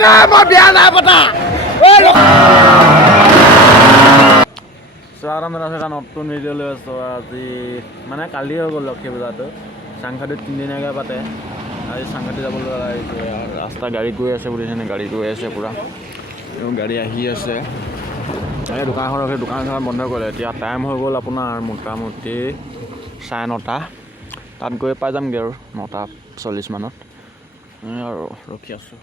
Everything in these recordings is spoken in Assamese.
মই বিয়া নাই পতা স্বাগতম জনাইছোঁ এটা নতুন ভিডিঅ' লৈ আছোঁ আজি মানে কালি হৈ গ'ল লক্ষী পূজাটো সাংঘাতিক 3 দিনীয়াকৈ পাতে আজি সাংঘাতিক যাবলৈ আহিছে ৰাস্তা গাড়ী গৈ আছে বুলিছেনে গাড়ী গৈ আছে পূৰা গাড়ী আহি আছে এই দোকানখন ৰখি দোকান বন্ধ কৰিলে এতিয়া টাইম হৈ গ'ল আপোনাৰ মোটামুটি 9:30 তাত গৈ পাই যামগৈ আৰু 9:40 মানত আৰু ৰখি আছোঁ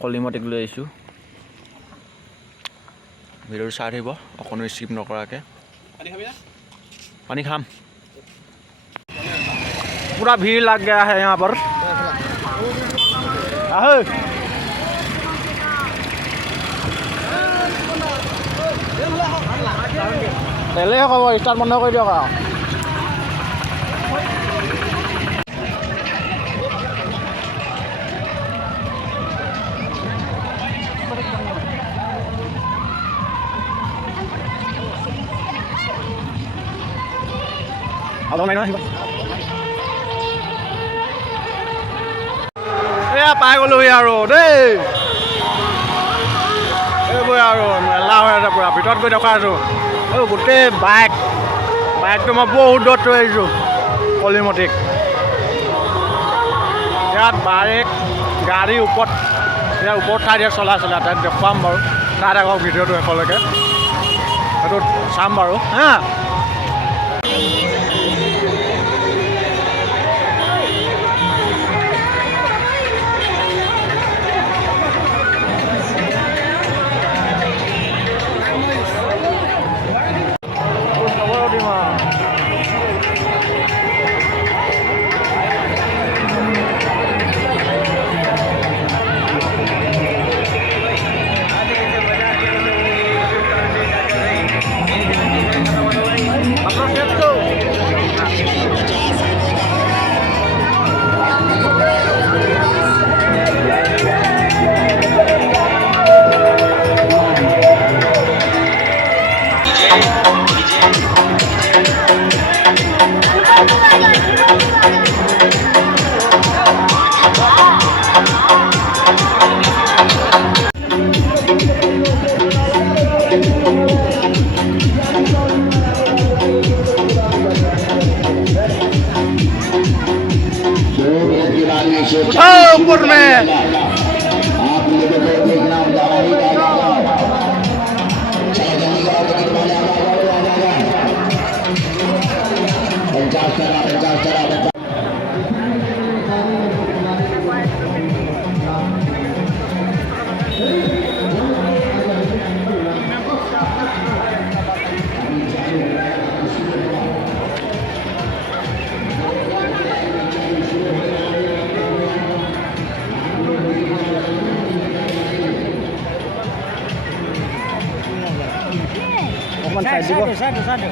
কলিমতিক লৈ আহিছোঁ ভিডিঅ'টো চাই থাকিব অকণো স্কিপ নকৰাকৈ পানী খাম पूरा भीड़ लग गया है यहाँ पर তেলে হ'ব ষ্টাৰ্ট বন্ধ কৰি দিয়ক আৰু এয়া পাই গ'লোহি আৰু দেই এইবোৰ আৰু মেলা হৈ আছে পূৰা ভিতৰত গৈ দেখা আছোঁ এই গোটেই বাইকটো মই বহুত দূৰত থৈ আহিছোঁ কলিমতিক ইয়াত বাইক গাড়ী ওপৰত ইয়াৰ ওপৰত ঠাই দিয়ে চলাই তাত দেখুৱাম বাৰু তাত আকৌ ভিডিঅ'টো শেষলৈকে সেইটো চাম বাৰু হা ऊपर में Satu.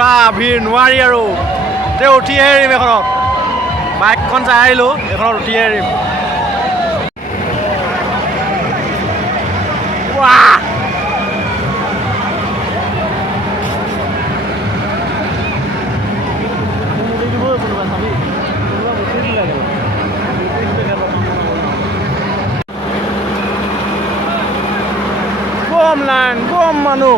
পুৰা ভিৰ নোৱাৰি আৰু তে উঠিহে এৰিম এখনত বাইকখন চাই আহিলোঁ এখনত উঠিহে এৰিম bom lan bom manu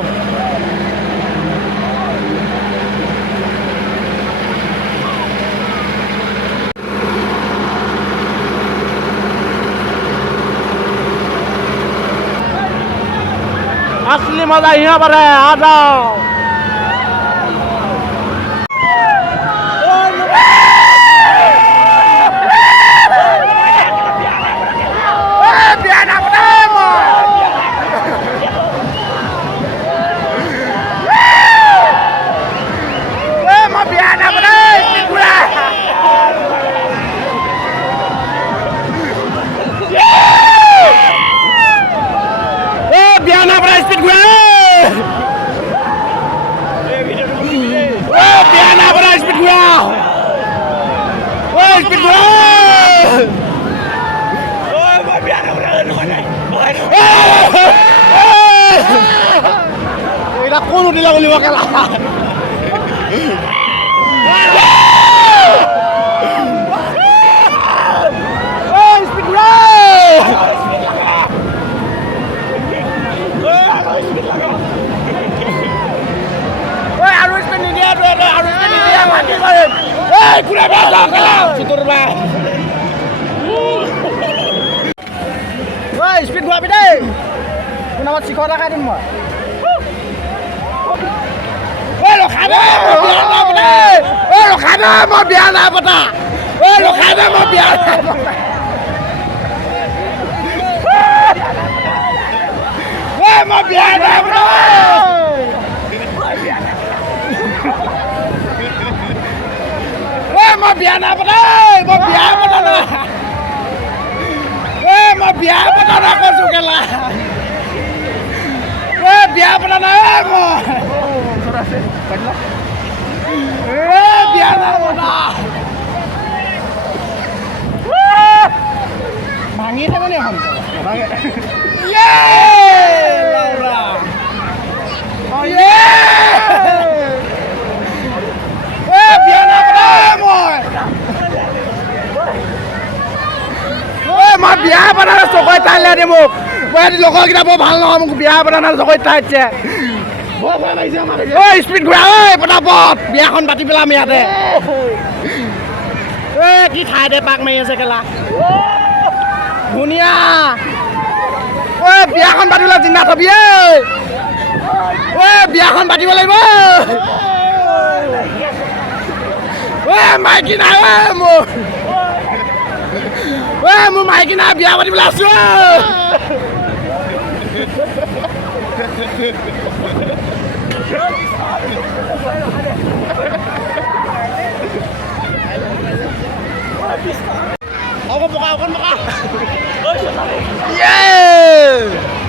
asli masa iya pada ada Aku udah lawan 5 kali. Speed bro. Harus speed dia tuh, harus speed dia mati kalian. Kuda besok kalau situ rumah. Speed gua beda. Kenapa sih kau nak adun mah? Lo khana mau biar apa nih? Lo khana mau biar apa tak? Lo khana mau biar apa? Mau biar apa? Mau biar apa nih? Mau biar apa nih? Mau biar apa nih? Aku suka lah. Biar apa nih? Mau biar apa dah? Mangi apa nih om? Mangi. Laura. Oh biar apa dah moy? Mau biar apa dah? Sokoi tanya deh mu. Di lokal kita bawa hal nggak mau biar apa dah? Sokoi tanya. Oi, speed gua, oi, penapot. Biarkan pati pelam ya deh. Kita ada pak main sekolah. Dunia. Biarkan pati pelam jinak tapi. Biarkan pati pelam. Maikin aja mu. Mu maikin aja biar pati pelam. Aku buka. Yeah!